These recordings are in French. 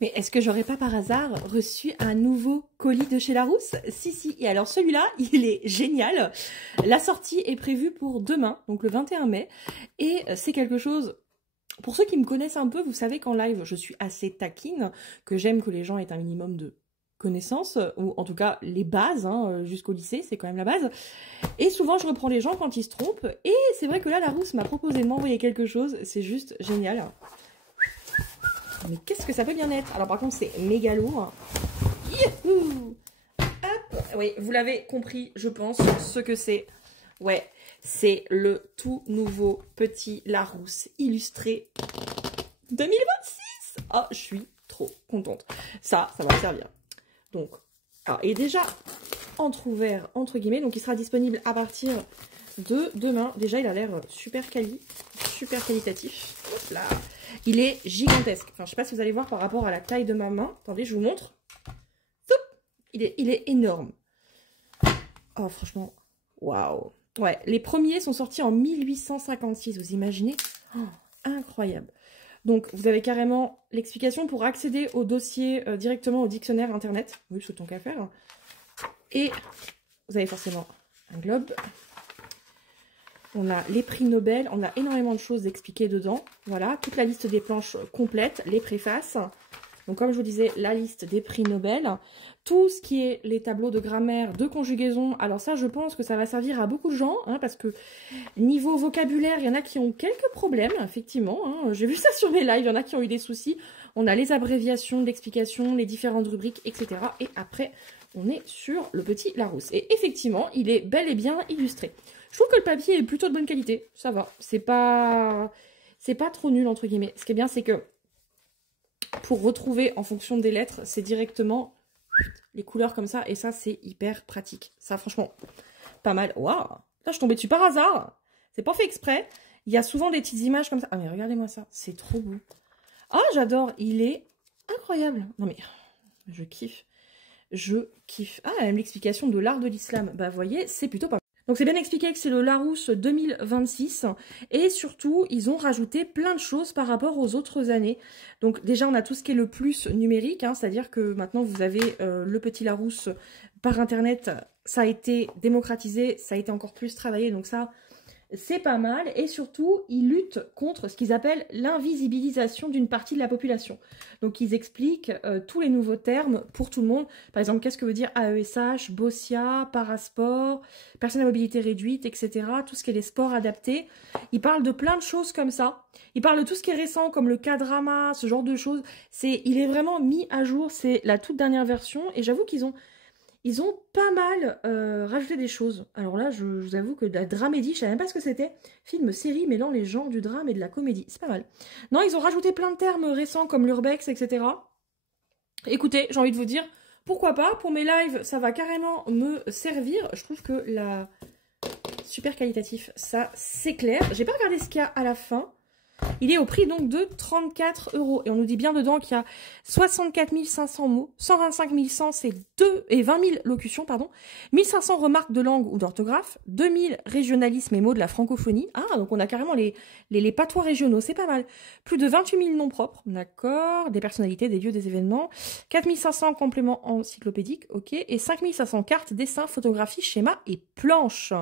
Mais est-ce que j'aurais pas par hasard reçu un nouveau colis de chez Larousse? Si, si. Et alors celui-là, il est génial. La sortie est prévue pour demain, donc le 21 mai. Et c'est quelque chose... Pour ceux qui me connaissent un peu, vous savez qu'en live, je suis assez taquine, que j'aime que les gens aient un minimum de connaissances, ou en tout cas les bases, hein, jusqu'au lycée, c'est quand même la base. Et souvent, je reprends les gens quand ils se trompent. Et c'est vrai que là, Larousse m'a proposé de m'envoyer quelque chose. C'est juste génial. Mais qu'est-ce que ça peut bien être? Alors par contre, c'est méga lourd. Youhou! Hop! Oui, vous l'avez compris, je pense, ce que c'est. Ouais, c'est le tout nouveau petit Larousse illustré 2026. Oh, je suis trop contente. Ça va me servir. Donc, alors, il est déjà entrouvert, entre guillemets. Donc, il sera disponible à partir de demain. Déjà, il a l'air super qualitatif. Hop là. Il est gigantesque. Enfin, je sais pas si vous allez voir par rapport à la taille de ma main. Attendez, je vous montre. Il est énorme. Oh, franchement, waouh. Ouais, les premiers sont sortis en 1856, vous imaginez? Oh, incroyable. Donc, vous avez carrément l'explication pour accéder au dossier directement au dictionnaire internet. Oui, c'est tant qu'à faire. Et vous avez forcément un globe. On a les prix Nobel, on a énormément de choses expliquées dedans. Voilà, toute la liste des planches complète, les préfaces. Donc comme je vous disais, la liste des prix Nobel. Tout ce qui est les tableaux de grammaire, de conjugaison. Alors ça, je pense que ça va servir à beaucoup de gens, hein, parce que niveau vocabulaire, il y en a qui ont quelques problèmes, effectivement. Hein. J'ai vu ça sur mes lives, il y en a qui ont eu des soucis. On a les abréviations, l'explication, les différentes rubriques, etc. Et après, on est sur le petit Larousse. Et effectivement, il est bel et bien illustré. Je trouve que le papier est plutôt de bonne qualité, ça va. C'est pas trop nul, entre guillemets. Ce qui est bien, c'est que pour retrouver en fonction des lettres, c'est directement les couleurs comme ça. Et ça, c'est hyper pratique. Ça, franchement, pas mal. Waouh! Là, je suis tombée dessus par hasard. C'est pas fait exprès. Il y a souvent des petites images comme ça. Ah, mais regardez-moi ça. C'est trop beau. Ah, j'adore. Il est incroyable. Non, mais je kiffe. Je kiffe. Ah, même l'explication de l'art de l'islam. Bah, vous voyez, c'est plutôt pas mal. Donc c'est bien expliqué que c'est le Larousse 2026 et surtout ils ont rajouté plein de choses par rapport aux autres années. Donc déjà on a tout ce qui est le plus numérique, hein, c'est-à-dire que maintenant vous avez le petit Larousse par internet, ça a été démocratisé, ça a été encore plus travaillé, donc ça c'est pas mal. Et surtout ils luttent contre ce qu'ils appellent l'invisibilisation d'une partie de la population. Donc ils expliquent tous les nouveaux termes pour tout le monde. Par exemple, qu'est-ce que veut dire AESH, BOSIA, parasport, personnes à mobilité réduite, etc. Tout ce qui est les sports adaptés. Ils parlent de plein de choses comme ça. Ils parlent de tout ce qui est récent, comme le K-drama, ce genre de choses. Il est vraiment mis à jour. C'est la toute dernière version. Et j'avoue qu'ils ont pas mal rajouté des choses. Alors là, je vous avoue que la dramédie, je savais même pas ce que c'était. Film, série mêlant les genres du drame et de la comédie. C'est pas mal. Non, ils ont rajouté plein de termes récents comme l'urbex, etc. Écoutez, j'ai envie de vous dire, pourquoi pas, pour mes lives, ça va carrément me servir. Je trouve que la super qualitatif, ça, c'est clair. J'ai pas regardé ce qu'il y a à la fin. Il est au prix donc de 34 €. Et on nous dit bien dedans qu'il y a 64 500 mots, 125 100 c'est 20 000 locutions, pardon, 1500 remarques de langue ou d'orthographe, 2000 régionalismes et mots de la francophonie. Ah, donc on a carrément les patois régionaux, c'est pas mal. Plus de 28 000 noms propres, d'accord, des personnalités, des lieux, des événements, 4500 compléments encyclopédiques, ok, et 5500 cartes, dessins, photographies, schémas et planches.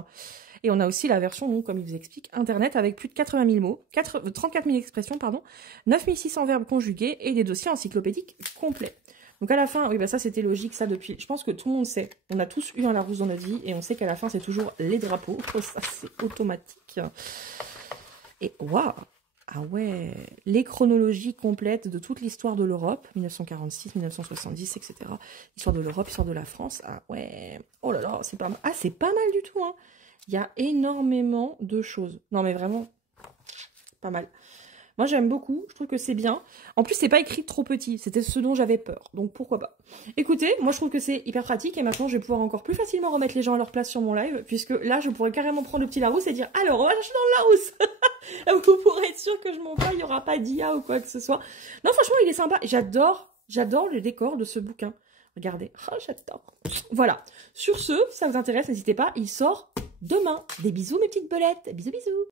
Et on a aussi la version, donc, comme il vous explique, Internet avec plus de 80 000 mots, 34 000 expressions, pardon, 9 600 verbes conjugués et des dossiers encyclopédiques complets. Donc à la fin, oui, bah ça c'était logique, ça depuis... Je pense que tout le monde sait. On a tous eu un Larousse dans notre vie et on sait qu'à la fin c'est toujours les drapeaux. Ça c'est automatique. Et waouh! Ah ouais, les chronologies complètes de toute l'histoire de l'Europe, 1946, 1970, etc. Histoire de l'Europe, histoire de la France. Ah ouais, oh là là, c'est pas mal. Ah, c'est pas mal du tout, hein. Il y a énormément de choses. Non, mais vraiment, pas mal. Moi, j'aime beaucoup. Je trouve que c'est bien. En plus, c'est pas écrit trop petit. C'était ce dont j'avais peur. Donc, pourquoi pas. Écoutez, moi, je trouve que c'est hyper pratique. Et maintenant, je vais pouvoir encore plus facilement remettre les gens à leur place sur mon live. Puisque là, je pourrais carrément prendre le petit Larousse et dire « Alors, on va chercher dans le Larousse !» Vous pourrez être sûr que je m'en pas. Il n'y aura pas d'IA ou quoi que ce soit. Non, franchement, il est sympa. J'adore le décor de ce bouquin. Regardez. Oh, j'adore. Voilà. Sur ce, si ça vous intéresse, n'hésitez pas. Il sort demain. Des bisous, mes petites belettes. Bisous, bisous.